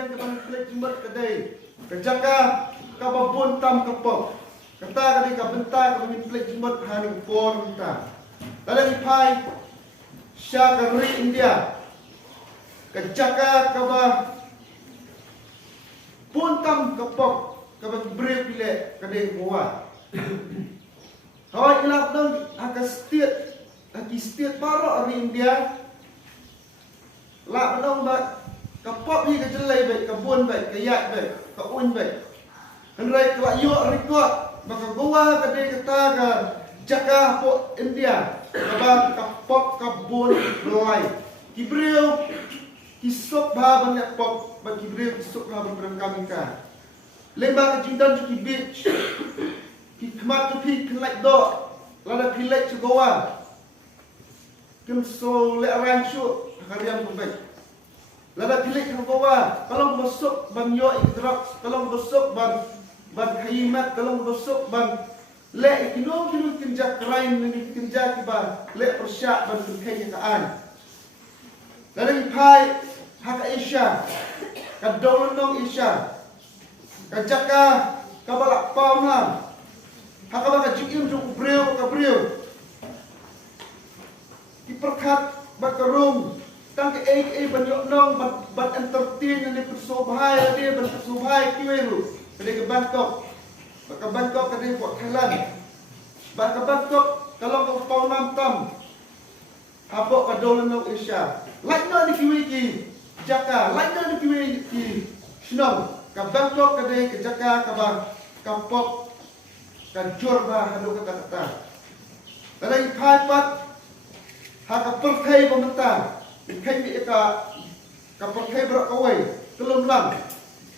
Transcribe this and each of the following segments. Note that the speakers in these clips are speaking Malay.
kadang keban klik jimat kadai kejaka kababun tam kepok kata kadai ka bentar keban klik jimat hani por bentar dalam ipai syakari India kejaka kaba pun tam kepok keban beri pilih kadai buat Hawai ilap dong haka setiap baru orang India lak dong bat kapop hi ke jelai baik kabun baik kayat baik kaun baik henrai kelak yuk rekod maka goa kadai kata ke jaka po India kaba kapop kabun belai kibriu kisuk ba banyak pop ba kibriu kisuk ba berangkang ka lembah jindan ki beach ki kemat tu pi kelak do lada pilek tu goa kem so le ranchu harian tu baik lada pilek tu goa kalau besok ban yo drugs kalau besok ban khaymat kalau besok ban le kilo kinja crime ni kinja kiba le persyak ban kai kaan lada ipai hak Asia kadolong Asia kajaka kabalak pauna hakaba ka jikim jung breu ka breu diperkat bakarung tang ke banyak nong bat entertain ni persobhai dia bersobhai kiwelu kade ke Bangkok kade buat Thailand ke Bangkok kalau ke Paunam Tam habok ka dolong Asia like no ni kiwi ki Jaka like no ni kiwi ki Shnong ke Bangkok kade ke Jaka ka ba kapok kan jorba hadu kata-kata dari kaipat haka perkai pemerintah kai mi ka perkai berak kawai kelum lang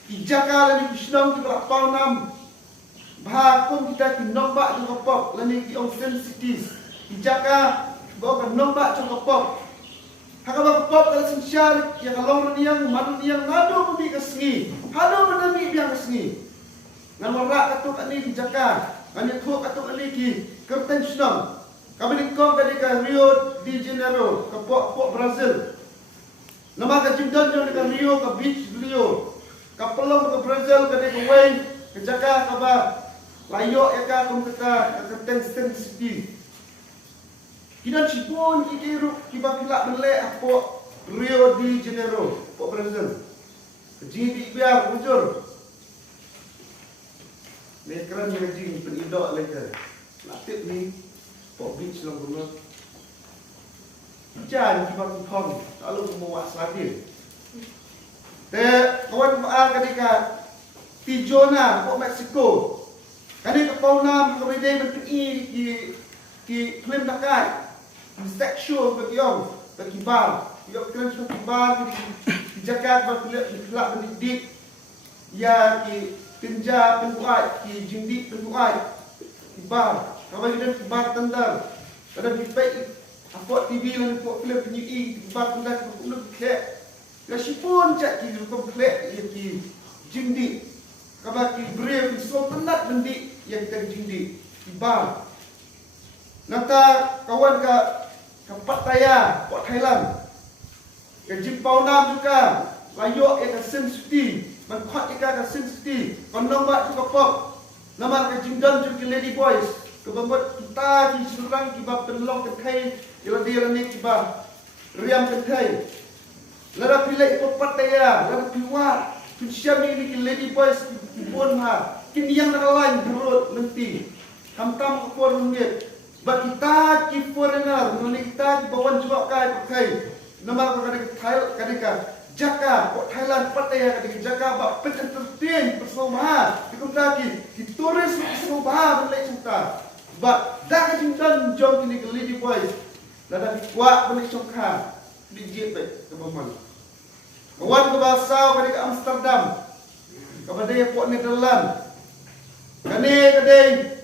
kijaka lani kisnong ki berak paunam bahakun kita ki nombak jung kapok lani ki onsen cities kijaka bawa ka nombak jung kapok haka ba kapok kala sinsyar ya kalong niang man niang ngado mi kasngi hado menami biang kasngi namarak katuk ani kijaka Ani thuk atuk ali ki Kapten Shnong kami kong kadi ka Rio de Janeiro ka pok Brazil nama ka Jindan jong ka Rio ka beach Rio ka pelong ka Brazil kadi ka Wayne ka Jaka ka ba layo ya ka kum ka Kapten City kidan sipon ki ru ki ba pilak mele apok Rio de Janeiro pok Brazil jadi biar bujur Nekran yang penidok lagi. Latip ni pok beach long guna. Jangan kibang kong, lalu membawa seladir. Te kawan maa kadika Tijona pok Mexico. Kadika Paunam kawide berkei ki film dakai. Sexual begiong, begibar. Yo keren sudah kibar di Jakarta berkelak mendidik. Ya ki Tinja penguat, ki jindi penguat, kibar, kawan kita kibar tendang, kadang kita apa TV dan apa film penyui kibar tendang kita pun klek, kasipun cak ki kita klek ya ki jindi, kawan ki brave so tenat bendi yang kita jindi, kibar. Nata kawan ka Pattaya, Port Thailand, ke Jimpau Nam juga, layok ya ke Sin City. Mengkhat ika ka Sin City kon nombak tu kapok nama ka Jindan tu ki Lady Boys ke bambut kita ki surang ki bab penlong ke kai ila dia ni ki ba riam ke kai lara pilek ko Pattaya lara piwat tu syami ni ki Lady Boys ki pun ha kin yang nak lain berut menti tam-tam ko runggit ba kita ki foreigner ni kita bawan jawab kai nama ka kadika Jaka, Port Thailand, Pattaya, ketika Jaka, bak penentertain bersama, dikutaki, dituris bersama, belai cinta, bak dah kecintaan jom kini ke Lady Boys, dah kuat belai congkang, dijit baik ke Baman. Kawan ke Basau, ketika Amsterdam, kepada Port Netherlands, kadai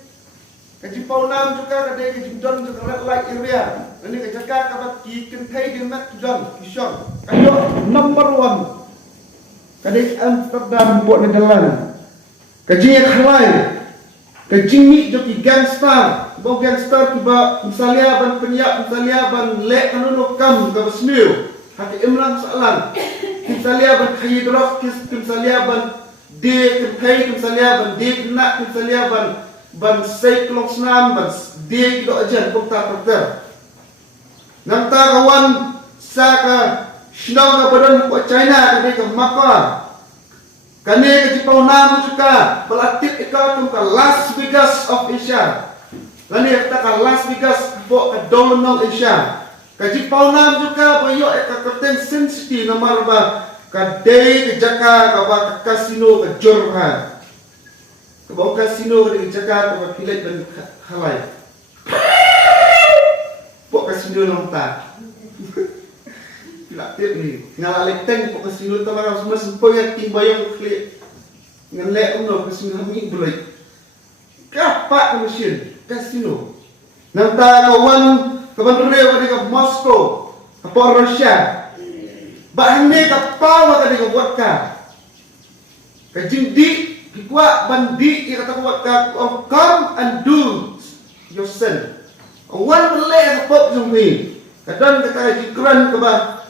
Kaji Paunam juga kadai kaji John juga red light area. Ini kaji Jaka kabat ki kentai di mat John Kishon. Kayo number 1. Kadai Amsterdam Port Netherlands. Kaji yang halai. Kaji ni joki gangster. Bawa gangster tiba misalnya ban penyiap misalnya ban lek kanunu kam ke Besmiu. Hati Imran soalan. Kim salia ban khidros kim salia ban de kim thai kim salia ban de na kim salia ban cyclone snam ban de do ajan kong ta ter. Nang ta kawan sa ka snow ka badan ko China ka maka. Kani ka Jepang nam suka balatik ikaw tum ka Las Vegas of Asia. Lani ka ka Las Vegas bo ka Dolonong Asia. Ka Jepang nam suka boyo ka Curtain Sin City na marba ka day ka Jaka ka ba ka casino ka Jorha. Ka ba casino ka Jaka ka ba pilay ban halay. Po casino lang ta. Pila tip ni ngalalik teng po casino ta marang semua sempoy at timbayang kli ngalek uno casino mi bulay. Kapa ka mesin casino. Nang ta kawan rew ka Moscow ka Russia. Ba ni ka pawa ka ka buat ka. Ka jindi kikwa bandi ka ta buat ka come and do yourself. Awan boleh apa zumi. Kadang kita jikran ke bah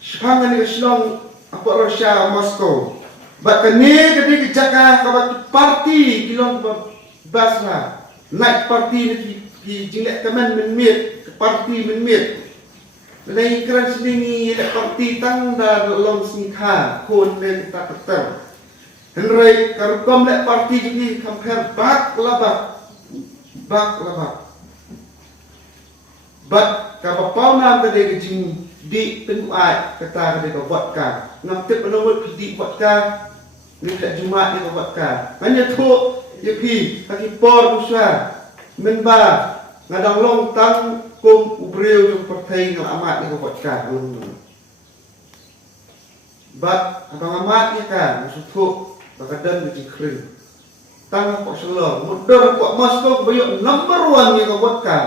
Shanghai ni Shillong apa Russia Moscow. Bahkan ni ketika Jakarta ke bah parti kilong ke Basra. Naik parti ni di jinglet teman menmit ke parti menmit. Lai keran sini le parti tang da long singkha kon le kita keter. Henry karukom le parti jadi compare bak labak. But kapapau nam kada gijing di penguat kata kada ka vodka ngam tip penawat di vodka ni tak jumat ni ka vodka hanya tu yapi kaki por usah menba ngadang long tang kum ubreu jo partai ngam amat ni ka vodka but abang amat ni kan susu bakadan gijing kering tang apa selo modor kok Moscow bayuk number 1 ni ka vodka.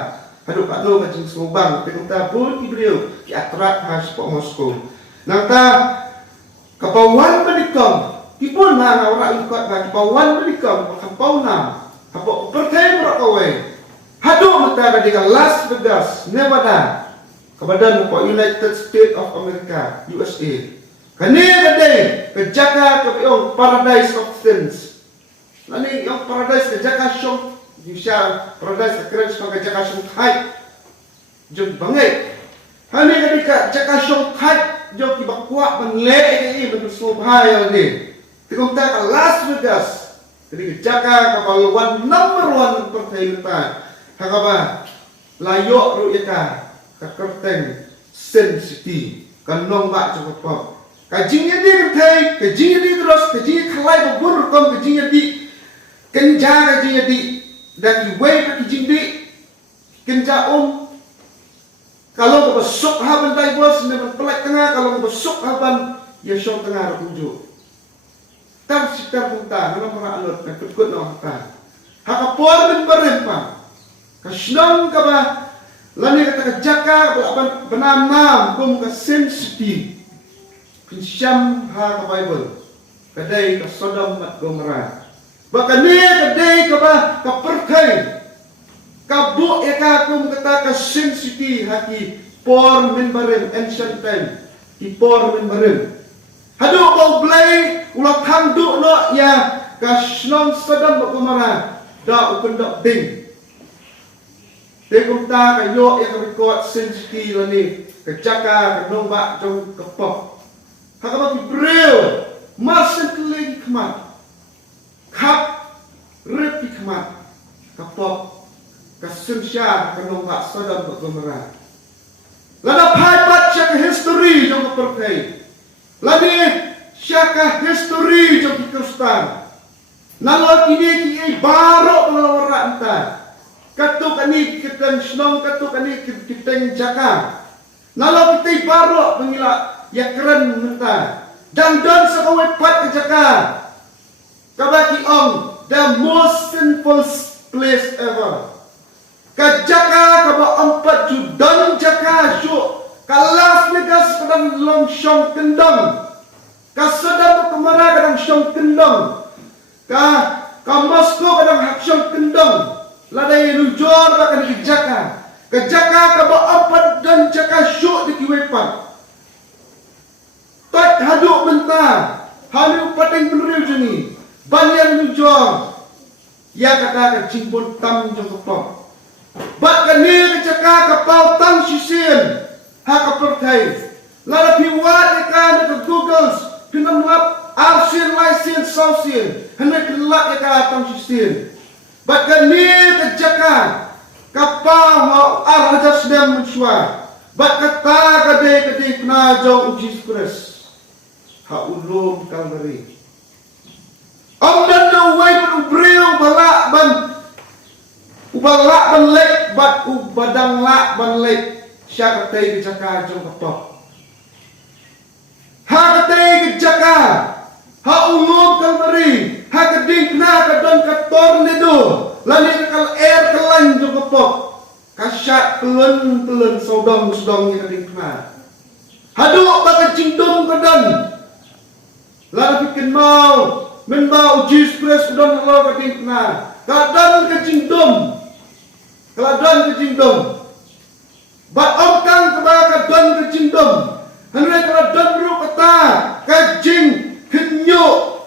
Aduh Pak Noh macam Subang, tengok ta pun beliau ki atrak has Pak Moscow. Nang ta kapawan belikam, tipun na orang ikut ka kapawan belikam, kampau na. Apa pertai berak kawai. Hadu mata di Las Vegas, Nevada. Kebadan Pak United States of America, USA. Kani kadai ke Jakarta ke yang Paradise of Sins. Nani yang Paradise ke Jakarta Shop Bisa Paradise keren sebagai Jakarta Shanghai jom bangai. Hani ketika Jakarta Shanghai jom tiba kuat menlei ini bersubai ni. Tengok tak Las Vegas. Ketika Jakarta kapaluan number 1 pertai kita. Hakaba layok ru'yata ka Curtain Sin City kanong ba cukup pop. Kajingnya di pertai, kajingnya di terus, kajingnya kalai babur kom kajingnya di kenja kajingnya di dan iway pati jindi kenja kalau besok haban dai bos nemen pelak tengah kalau besok haban ya syong tengah rujuk tam sitar punta nama para alot na kut no ta hakapor min barempa kasnong ka ba lani kata Jaka benam kum ka Sin City pinsyam ha ka Bible kadai ka Sodom mat Gomora. Bahkan ni kadai ka perkai ka bu eka kum kata ka Sin City haki por min barem ancient time di por min barem hadu bau blai ulah tangdu no ya ka Shlom Sodom Gomora da open dok ding kum ta ka yo ya ka record Sin City lani ka Jaka ka nombak jong ka pop hakaba ki breu masen kelegi kemat kap repi kemat kapok kasimsya kanong ba Sodom Gomora. Lada paipat siya ka history jong perkai. Ladi siya ka history jong Kristen. Nalo kini ki baro pelawara anta. Katu kani kiteng Shnong katu kani kiteng Jaka. Nalo kita baro pengila ya keren menta. Dan sa kawai pat ke Jaka. Kabaki the most sinful place ever. Kajaka kaba 4 judan Jaka syuk. Kalas negas kadang long syong kendang. Kasadam Gomora kadang syong kendang. Ka Moscow kadang hak syong kendang. Ladai rujor bakal ke Jaka. Kajaka kaba 4 dan Jaka syuk di kiwepan. pat haduk mentah. Halu pateng penuriu jeni. Banyan lujong. Ya kata ke cimbun tam jong kepok. Bat ke ni ke cakap kapau tam sisien. Ha kepertai. Lara piwat ke Google. Pinam lap arsin laisin sausin. Hendak kelak ke tam sisien. Bat ke ni ke cakap kapau mau arhaja sedang mencuat. Bat kata kadai kena jauh uji skres. Ha ulum kalmari. Dan na way ubriu balak ban lek bat ubadang lak ban lek sya katay gejaka jong kapok. Ha katay gejaka ha ulum kalmari ha kading na kadon katornado lani kal air kalan jong kapok kasyak pelun saudang ni kading na haduk baka jingdom kadon lani bikin mau membau uji skres dan Allah kading kena kadan ke jingdom bat omkang kebaka kadan ke jingdom hendak kadan ru kata kajing kenyuk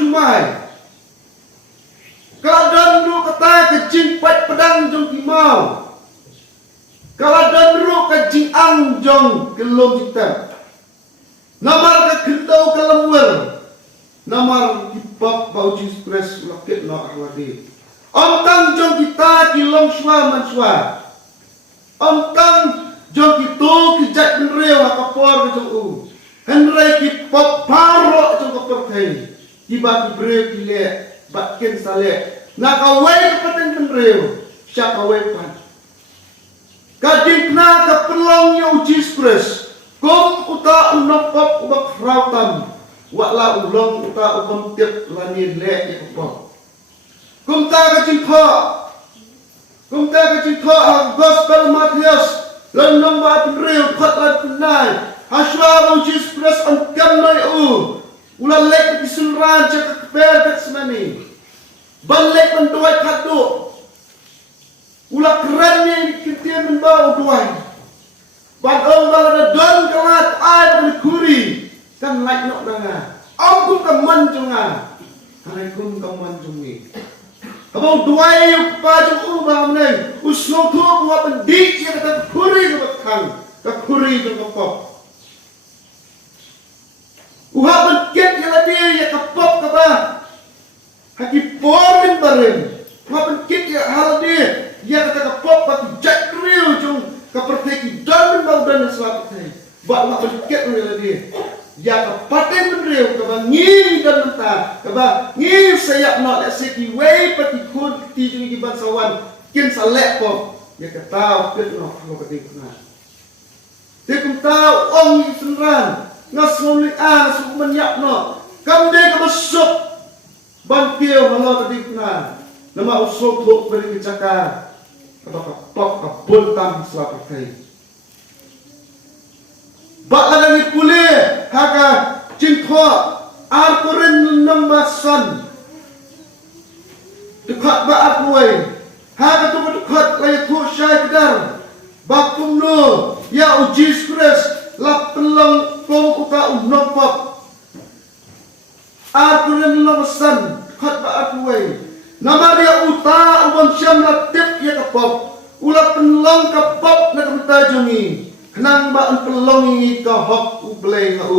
jumai kadan ru kata kajing pat pedang jong timau kadan ru kajing ang jong kelom kita namar ke kendau kelemwer namar kipap bau jis press lakit na ahladi. Tang jong kita kilong shwa manswa. Tang jong kita kijat benreu akapor jong u. Henry kipap paro jong kapor thai. Tiba breu kile batken sale. Na kawai paten benreu. Sya kawai pan. Kading na kapelong yo jis press. Kom uta unapop ubak rautam. Wakla ulong uta ubam tiap lani lek ikupong. Kumta kecikha gospel Matius lan nomba penreu khatlat penai. Haswa Moses Press on kamnoi ulan lek kisulran cek per kat semani. Ban lek penduai khatu. Ula kerannya kitian membau duai. Ban bala don kalat ai berkuri. Kan like nok danga. Kum kaman jonga. Hari kum kaman jongi. Abang duai pa jong ubah meneng. Usno tu buat pendik yang kata kuri ke bekang. Ke kuri ke kopop. Uha penket yang ada yang kapop ke ba. Haki porin barin. Uha penket yang hal dia. Yang kata kapop pati jak real jong. Keperteki dan bau dan selamat. Buat uha penket yang ada dia. Ya kapaten menreu kaba ngi dan mentah kaba ngi sayap nak lek seki wei pati kun ti jung ki bansawan kin salek pom ya katau ket no lo kading kena te kum tau ong ni senran ngasuli a su menyap no kam de ka besuk ban kieu lo kading kena nama usuk thuk beri kecaka kaba kapok ka buntam selap kai Bak lagi pulih haka jingkho arkurin namasan dekat ba apuai haka tu dekat lagi tu syai kedar bakum no ya uji skres lap pelong kong uka unopop arkurin namasan dekat ba apuai nama dia uta ubam syam latip ya kapop ulat pelong kapop na kamtajungi Kenang ba pelongi ka hok ublay nga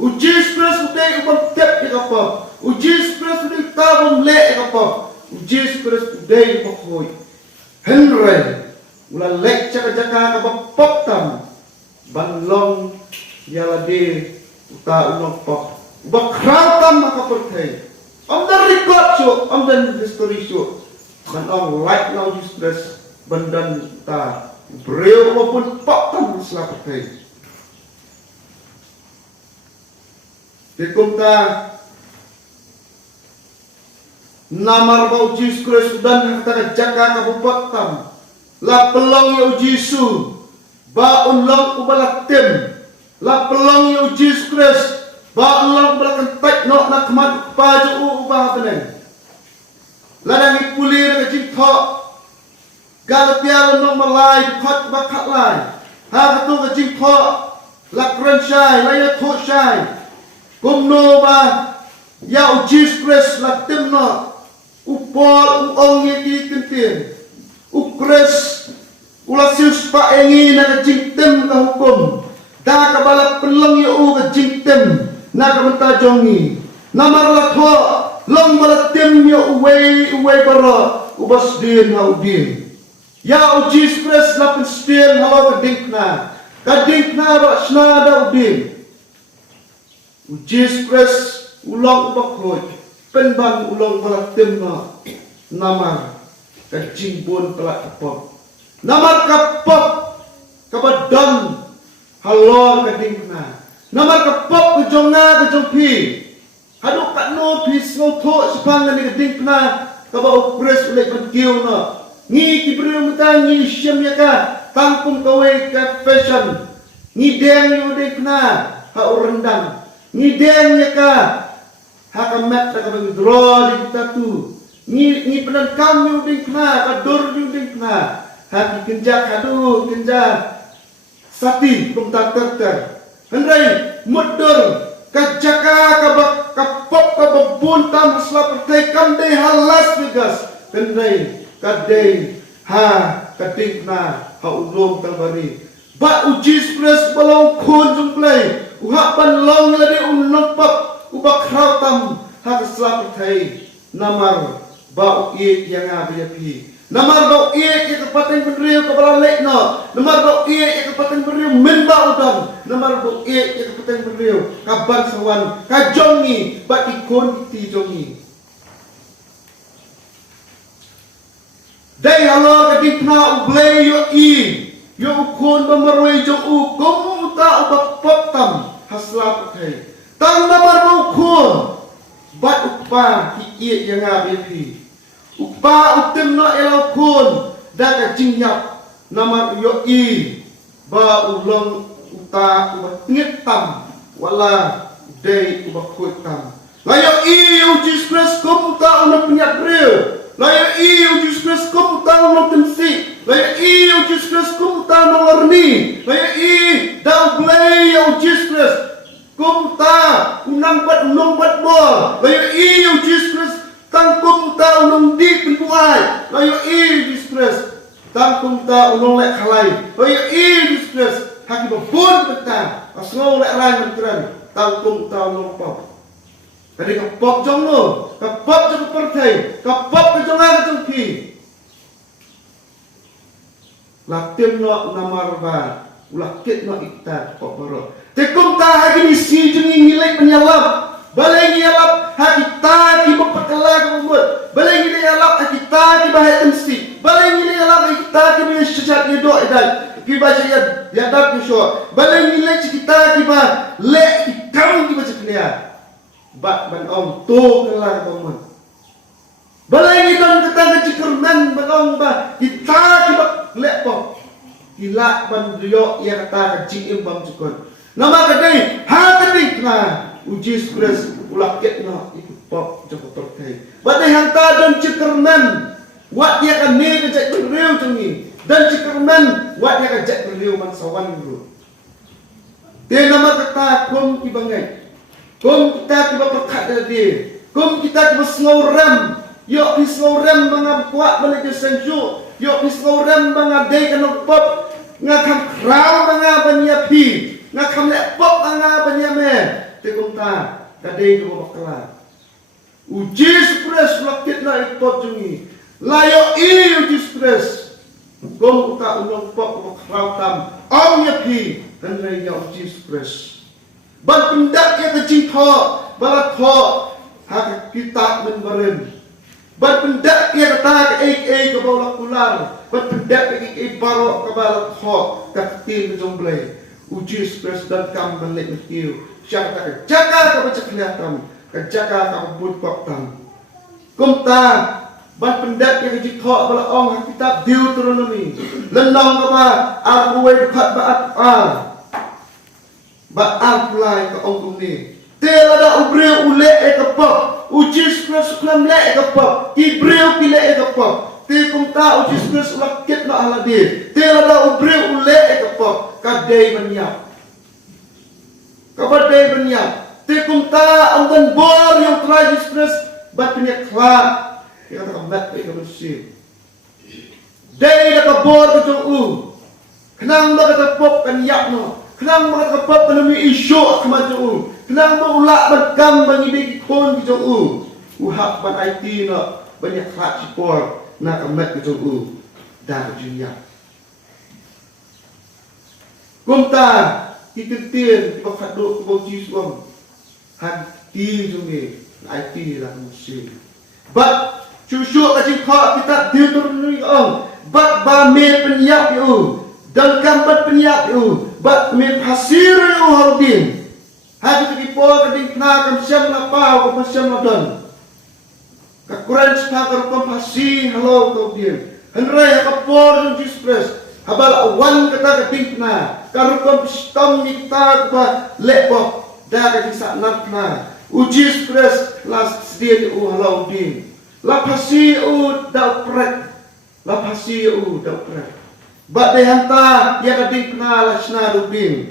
Uji spres uday ubang tep ya kapop. Uji spres uday tabong le ya kapop. Uji spres uday bakhoy. Henry ulan lek jaka kabapop tam. Banlong yalade uta ulong pop. Ubak kratam makapertay. Amdan record show, amdan history show. Banong like now uji spres bandan uta. Breu maupun paktan selapatai. Dikumta namar bau jiskus dan kata jaka kabupatan la pelong yo jisu ba unlong ubalak tim la pelong yo jiskus ba unlong balakan tek nok nak kemat paju ubah beneng la nang pulir ke jikho Galatia nong malai khot bakat lai ha tu ka jing pho lakran syai, laya thot syai. Kumno ba, ya ujis kres laktim na, upol uong yaki kintin, ukres ulasis pa engi na kajingtem ka hukum, da kabalak pelang yu kajingtem na kamantajongi, namar latho, long balatim yu uway bara, ubas din haudin. Ya ujis kres lapin stien hawa kadinkna ba snada udin. Ujis kres ulang bakhoy, penban ulang balatim na, namar kajimbon pelak kapop. Namar kapop kabadan halor kadingna. Namar kapop kejonga kejongpi. Haduk kat no pis ngoto sepang ni kadingna kaba upres ulek berkiu na. Ngi kibriu mata ngi syam yaka tangkum kawe ka fashion. Ngi deng yu dingna ha urendang. Ngi deng yaka ha kamat ka bangdro di kita tu. Ngi penan kam yu dingna ka dur yu dingna. Hati kenjak hadu kenjak sati kumta terter hendrai mudur kajaka kapop kababun tam hasla pertai kamde halas Vegas hendrai kadai ha kadikna ha ulung talbari ba ujis plus balong khun jumplai uhapan long lade unopap ubak khautam ha hasla pertai namar ba uie yang abiapi namar bau iya ke kapateng beriu kepala lekno, namar bau iya ke kapateng beriu menba udang, namar bau iya ke kapateng beriu kabar sawan kajongi bak ikon iti jongi. Dai Allah kadipna ublay yo ukon bamarway jong ukom uta ubak poptam hasla pakai. Tang namar bau ukon bat upa ki iya yang abipi. Upa utim no elaw kun daga jingyap nama yoi ba ulong uta uba ngitam wala day uba kuitam layo i ujis kres kum uta una penyat real layo i ujis kres kum uta una temsi layo i ujis kres kum uta una larni layo i da ublay ujis kres kum uta unang bat bo layo i ujis kres tangkum ta unong di penbuai layo i distress tangkum ta unong lek khalai layo i distress haki babun betang asno lek rai mentran tangkum ta unong pop tadi kapop jong no kapop jong pertai kapop ke jong aga jong pi latim no namar ba ulakit no ikta kok baro tekum ta haki isi jeng ngilek penyalap balai ngialap hakita ki bapakala kumut balai ngialap hakita ki bahaya temsi balai ngialap hakita ki bi syajat ni do idan ki baca ya dap ki syo balai ngialap kita ki ba le ki kam ki baca klia ba ban om to kala kumut balai ngidan kita ke cikernan ban om ba kita ki ba le po kila ban rio ya kata ke jing bang cukon nama kadai ha kadai na ujis kres ulaket na ikut pop joko pertai badai hanta dan cikerman wat dia kan ne kejak beriu cengi dan cikerman wat dia kejak beriu mansawan dulu dia nama kata kum kibangai kum kita kiba pekat dia kum kita kiba sngoram yo sngoram mangam kuat balik senju yo sngoram mangadai kan pop ngakam krau mangam banyapi ngakam lek pop mangam banyame tekum ta kadai ke babak kelar uji spres lakit na ikpot jungi layo i uji spres gom uta unong pop babak rautam om yapi dan raya uji spres ban pendak ya kecing tho balat tho hak kita menberen ban pendak ya kata ke bawah kular ban pendak ke baro ke balat tho katin jomblay uji spres dan kam balik mestiu siapa tak jaga ke baca kelihatan kejaga ke bud koktam kumta ban pendat yang jikok bala ong kitab Deuteronomy lenong ke ba arway dekat ba pulai ke ong kumni tel ada ubreu ule ke pop ujis kres klam le ke pop ibreu pile ke pop te kumta ujis kres lakit na haladi tel ada ubreu ule ke pop kadai banyak Kepada banyak. Tikumta ang ganbor yung Christ Express. Ba't pinaklat? Kaya nakamat kayo manusia. Day nakabor ka itong Kenang makatapop kanyak mo. Kenang makatapop ka namin isyo at kamadyo. Kenang maulak magkam bangibig ikon kitong Uhak ban IT na banyak klat sipor na kamat kitong Dah junya. Kumta kikintin kipakaduk kebauji suam. Hati jungi IT lah musim. But cucuk kacing kau kita Deuteronomy But ba me penyiap dan kambat penyiap but me pasir hardin. Hadi kipo kading kena kam siam na pau kam siam na don. Kakuran sepagar kompasi halo kau dia. Henry kapor yung Jesus habal awan kata kading kena. Karukom pistom kita ba lepok dah kading sa napna. Jesus last sedia halo din. Lapasi dau prek. Lapasi dau prek. But they hanta ya kading kena lasna rubin.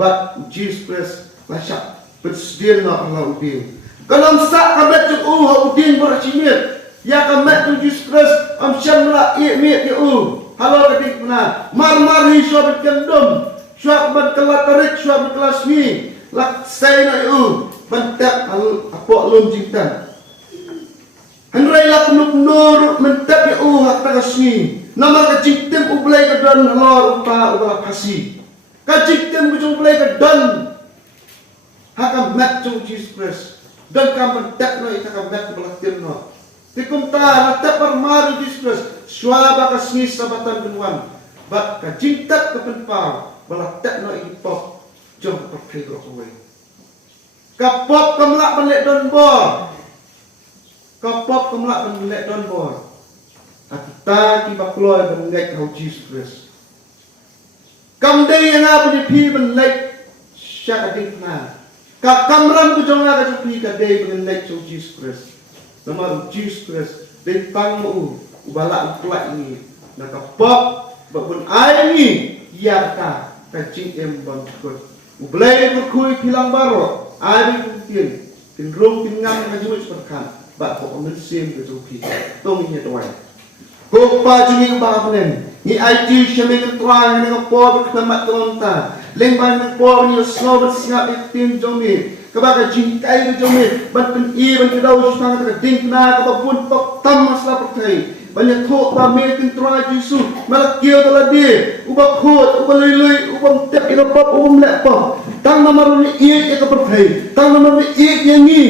But Jesus lasak bersedia na halo din. Kalau sak kamet yung haudin beracimit. Ya kamet yung Jesus am syam la iqmit halo kading kena. Mar-mar hi syabit kendom. Syabit kelatarik syabit kelasmi. Lak say na Mentak apok lum jintan. Henry lak nur mentak hak tagasni. Nama kaciktem ublay ka dan halor upa ubala pasi. Kaciktem bujung ublay ka dan hakam mat jung Jesus. Dan kam mentak no itakam mat ubala timno. Tikum ta natak parmar Jesus. Swaba kasni sabatan benwan. Bat kaciktak kepenpau bala tak no ipop jong perkai grokwe. Kapop kemlak penlek don bor. Kapop kemlak penlek don bor. Kita kiba keluar penlek kau Jesus. Kam day yang apa di pi penlek syak adikna. Ka kamran ku jong ka pi ka day penlek kau Jesus. Nama Jesus day pangmu ubala uplak ini. Na kapop babun ai ni yarta kacing embang kut. Ublay berkui pilang barok. Ari mungkin tinrung tingam ngajui seperkan bak kok mensim ke tuki tong nya toy ko pa jini ba apnen ni IT shame ke twa ni ko po ke tamat tonta lengban ke po ni slow singa itin jomi ka ba ka jintai ke jomi ban pen i ban ke dau sang ka ding na ka pun tok tam masla pertai banyak thok ba me tin twa jisu malak kio tala de uba khot uba lui uba tep ina pop lek pop tang nomor ni iik ka perthai tang nomor ni iik yang ni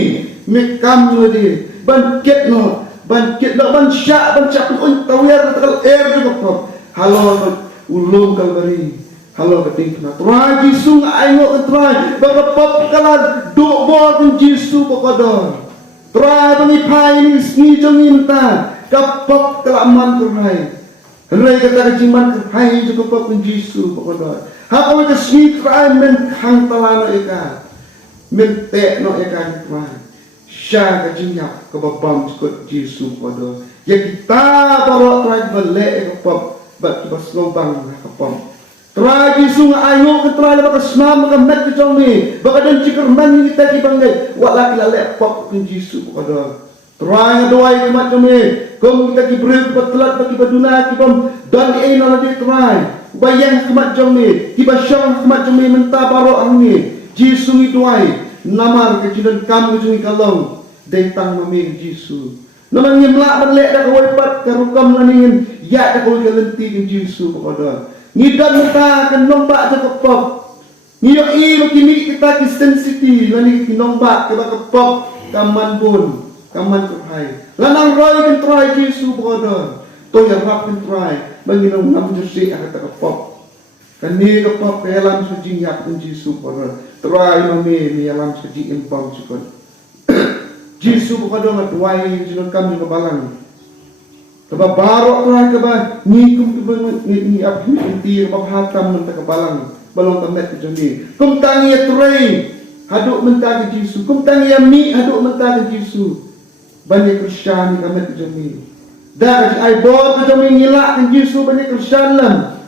me kam lo di ban ket no ban syak ban cak un tawir takal juga pop halo ulung kal bari halo keting na try jisu aingo ka try ba pop kalan do bor kun jisu pokodor try bani pai ni sni jongin ta ka pop kalaman kurai rai kata jiman hai juga pop kun jisu pokodor Hak awak sini try men hang talana eka, men tek no eka try. Syah kajinya kebabam skut Jisu pada. Ya kita bawa try belek eka pop, bat kita slobang eka pop. Try Jisu ayo ke try lepas senam kemet kecong ni. Bakadan cikar man kita kibangai. Wak laki lalek pop kun Jisu pada. Try doai kemat kami. Kom kita kiberi petelat bagi baduna kibam dan ina lagi try. Bayang kemat jomni, tiba syang kemat jomni mentah barok angni. Jisu ituai, namar kecilan kamu jungi kalong. Dentang mami Jisu. Namang nyemlak berlek dah kawai pat karukam naningin. Ya dah kawai kalenti ke Jisu kepada. Ngidan mentah kan nombak cakap pop. Ngiyok bagi mi kita ki sensitif. Lani ki nombak keba kepop. Kaman pun, kaman kerhai. Lanang roy kan try Jisu kepada. To yang rap kan try. Banginong nam jusik ang kata-kapop. Kani kapop kaya alam sa jinyak ng Jisu para try mami ni alam sa jiimpang sukod. Jisu ko kadong at huwai yung sinod kami kabalang. Kababarok try ka ba? Nikum ka ba ni apin inti mabhatam ng takabalang. Balong tamet ka dyan ni. Kung tangi at try, hadok mentah ke Jisu. Kung tangi ami, hadok mentah ke Jisu. Banyak Kristiani kamet ka dyan ni. Dah ay bor ka jami ngilak kan Jisu banyak Kristian lam.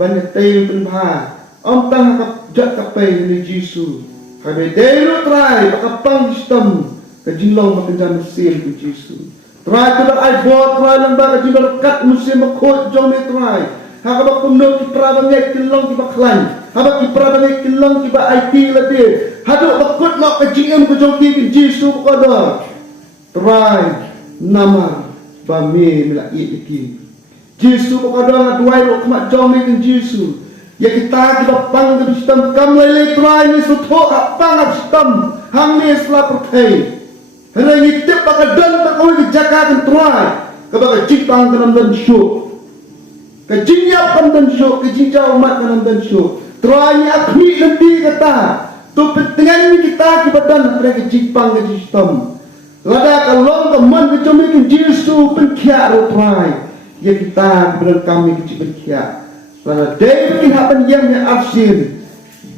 Banyak tayo penbah. Om tang kapjat kapay ni Jisu. Kami delu try makapang sistem kajilong makanjan mesin ku Jisu. Try tu dak ai bot try lang ba kajilong kat musim makot jong me try. Haba kumno ki prabang ye kilong ki baklan. Haba ki prabang ye kilong ki ba IT lade. Hadu bakut nok kajiem ku jong ki Jisu ko da. Try nama ba me mila iki. Jisu ko da duai ro mak jong me ki Jisu. Ya kita bapang ke sistem kam lele try ni suto apang ke sistem hang ni selap perkai hanya ngitip bakal dan bakal kejagaan try kebaga jipang dalam dan syuk kejinyap dan syuk kejinjau umat dalam dan syuk try ni akmi nanti kata tu pentingan ni kita ke badan mereka jipang ke sistem lada kalau teman kecumi ke Jisu penkiak ro try ya kita benar kami ke penkiak Lala David happen yang afsir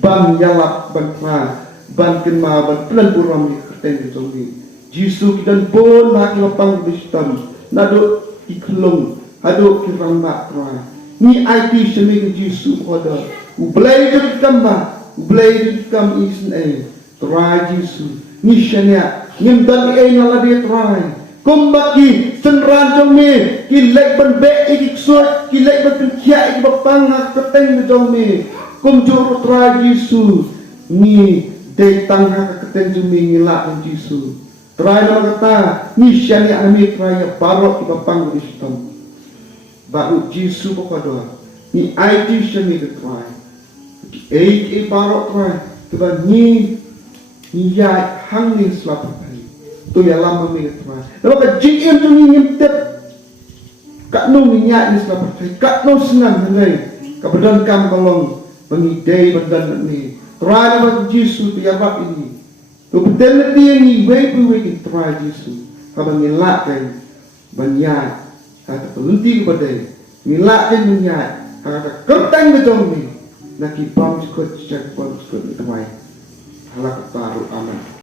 ban yalap ban kha ban kenma ban pelan puram ni keten jongi Jisu kidan pun hak lapang bistam nado iklong hado kiramba tra ni IT shemi Jisu khoda ublai jut kamba ublai kam isn ai tra Jisu ni shania nim dan ai nala dia tra kumbaki senran jong me ki lek ban be ik soi ki lek ban kia ik bapang keteng jong me kum juru tra Jisu ni de tang ha keteng jong me ngila Jisu tra na kata ni syani ami tra ya barok ki bapang Kristum baru Jisu pokok ni IT syani ke tra e barok tra tuba ni ya hang ni slap tu ya lama mi tra lalu ka jin tu ni ngintip kat no minyak ni selama percaya kat no senang hengai kebetulan kam kolong mengidai badan ni try nama Jisu tu ya bab ini tu betul dia ni wei wei try Jisu kabang ngilakkan banyak kata berhenti kepada ngilakkan banyak kata kertang betul ni nak kibam sikut cek pun sikut itu mai halak taruh aman